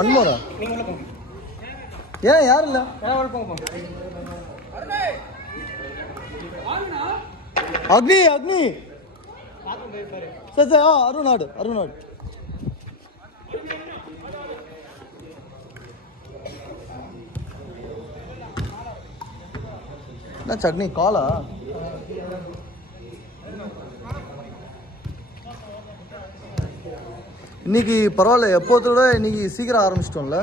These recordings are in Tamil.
ஒன் மோரா? ஏன் யார் இல்லை? அக்னி அக்னி சரி சரி. அருணாடு அருணாடு. என்ன சட்னி காலா? இன்னைக்கு பரவாயில்ல, எப்போதோட இன்னைக்கு சீக்கிரம் ஆரம்பிச்சிட்டோம்ல.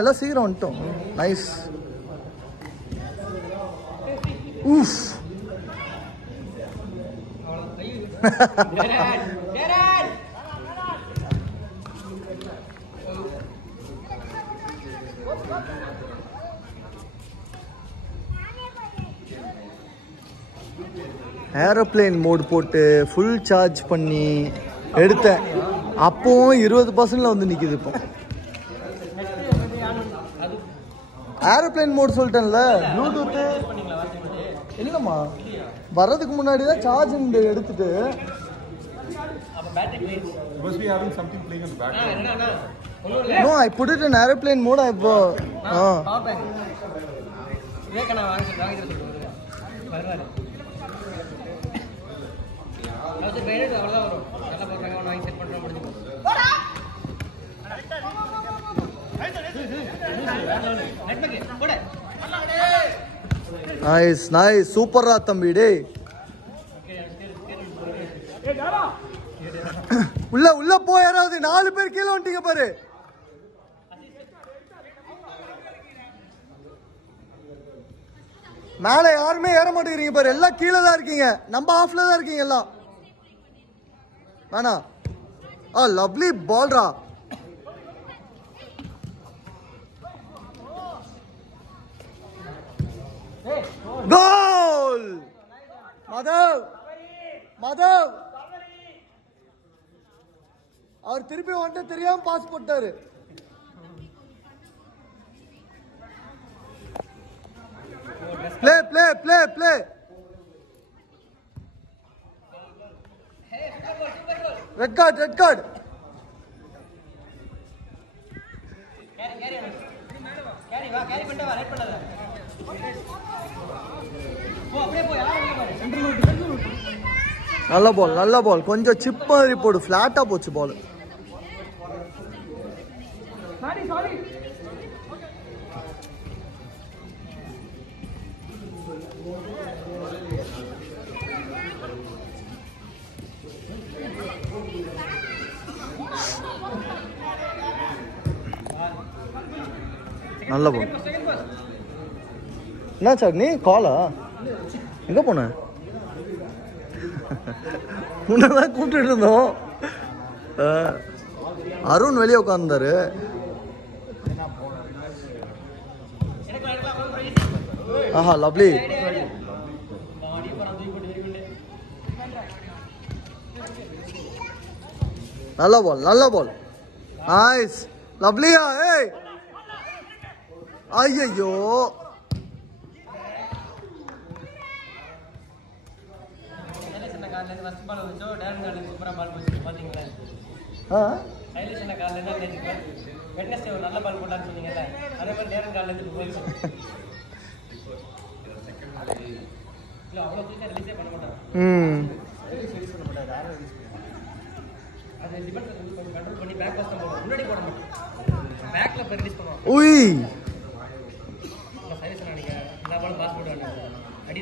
எல்லாம் சீக்கிரம் வந்துட்டோம். நைஸ். ஊஃப். ஏரோப்ளேன் மோட் போட்டு ஃபுல் சார்ஜ் பண்ணி எடுத்தேன். அப்போவும் 20% வந்து நிற்கிது. இப்போ ஏரோப்ளேன் மோட் சொல்லிட்டேன்ல. ப்ளூடூத்து இல்லைம்மா, வர்றதுக்கு முன்னாடி தான் சார்ஜ் எடுத்துட்டு. No, I put it in airplane mode. இப்போ நைஸ் நைஸ். சூப்பரா தம்பி. டே உள்ள உள்ள போ. யாராவது 4 பேர் கீழே வந்துட்டீங்க பாரு. மேல யாருமே ஏற மாட்டேங்கிறீங்க பாரு. எல்லாம் கீழே தான் இருக்கீங்க. நம்ம ஆஃப்ல தான் இருக்கீங்க எல்லாம். வேணா. லவ்லி பால்ரா. கோல். மாதவ் மாதவ் அவர் திருப்பி வந்துட்டு தெரியாம பாஸ் போட்டாரு. Play play play play. Red card red card. நல்ல பால் கொஞ்சம் சிப் மாதிரி போடு. ஃபிளாட்டா போச்சு பால். நல்ல போல். என்ன சட்னி காலா? எங்க போன? முன்னதான் கூப்பிட்டு இருந்தோம். அருண் வெளியே உட்கார்ந்தாரு. ஆஹா லவ்லி. நல்ல பால். நைஸ் லவ்லியா. ஏய் ஐயோ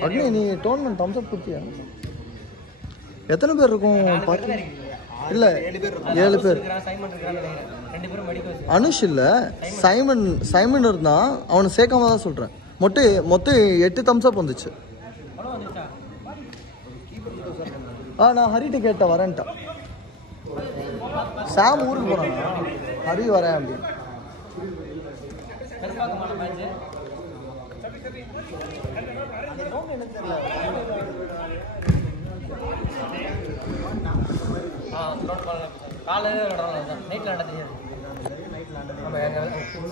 அக்னி நீ டோர்னமெண்ட் தம்ஸ் அப் கொடுத்தியா? எத்தனை பேர் இருக்கும்? இல்ல 7 பேர். அனுஷ் இல்ல சைமன் இருந்தான். அவனை சேர்க்காம தான் சொல்றேன். மொத்தம் 8 தம்ஸ் அப் வந்துச்சு. நான் ஹரிட்ட கேட்டேன் வரேன்ட்டா. சாம் ஊருக்கு போறான். ஹரி வரேன் அப்படின்னு.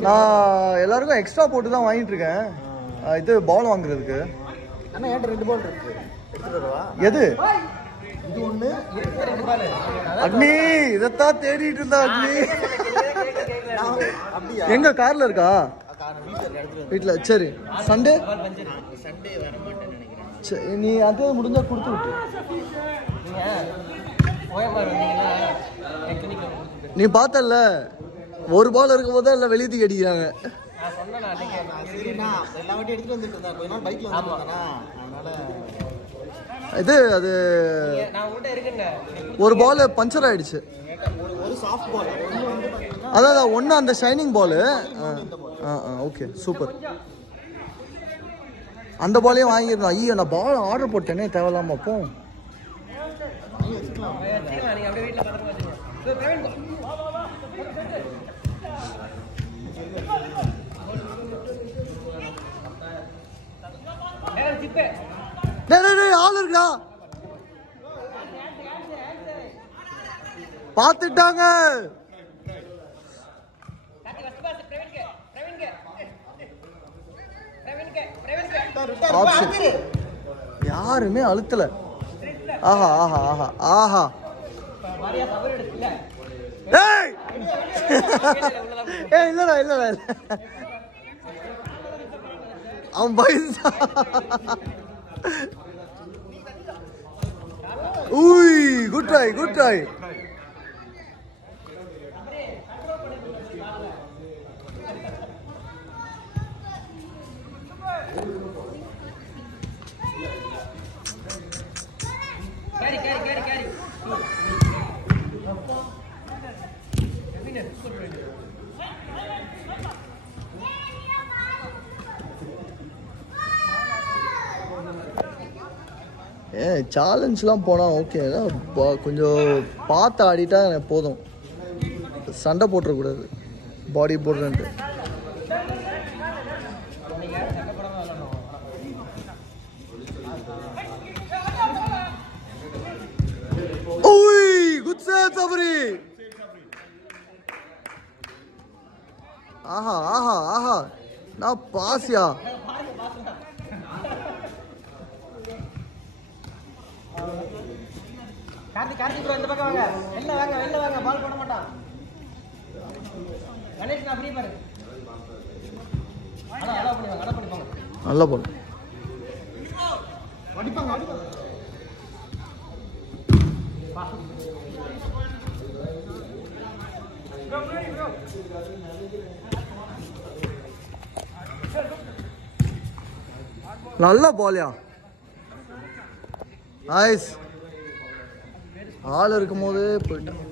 நான் எல்லாருக்கும் எக்ஸ்ட்ரா போட்டு தான் வாங்கிட்டு இருக்கேன். இது பால் வாங்குறதுக்கு. ஆனால் என்கிட்ட 2 பால் இருக்கு. எது இது ஒண்ணு அக்னி இதத்தான் தேடிட்டு இருந்தா அக்னி எங்க கார்ல இருக்கா வீட்டுல சரி சண்டே நீ அதே முடிஞ்சா கொடுத்து விட்டு நீ பார்த்தல ஒரு பால் இருக்கும் போது எல்லாம் வெளியே தூக்கி அடிக்கிறாங்க இது அது ஒரு பால் பஞ்சர் ஆயிடுச்சு அதான் ஒன்னு அந்த ஷைனிங் பால் ஓகே சூப்பர் அந்த பாலையும் வாங்கியிருந்தோம் ஐயோ நான் பால் ஆர்டர் போட்டேனே தேவையில்லாம அப்போ ஆள் இருக்குடா பாத்துட்டாங்க யாருமே அழுத்தல ஆஹா ஆஹா ஆஹா ஆஹா இல்லடா இல்லடா இல்ல அவன் பயந்தா ஊய் குட் ட்ரை குட் ட்ரை சேலஞ்ச்லாம் போனால் ஓகே கொஞ்சம் பார்த்து ஆடிட்டா எனக்கு போதும் சண்டை போட்டுறக்கூடாது பாடி போடுறேன்ட்டு ஓய் குட் சேவ் சபரி ஆஹா ஆஹா ஆஹா நான் பாசியா கார்த்திக் ப்ரோ இந்த பக்கம் வாங்க வெளில வாங்க பால் போட மாட்டான் கணேஷ் நான் ஃப்ரீ பாரு அட பண்ணிப்பாங்க நல்ல பால் அடிப்பாங்க நல்ல பால்யா ஐஸ் ஆள் இருக்கும் போதே போயிட்டேன்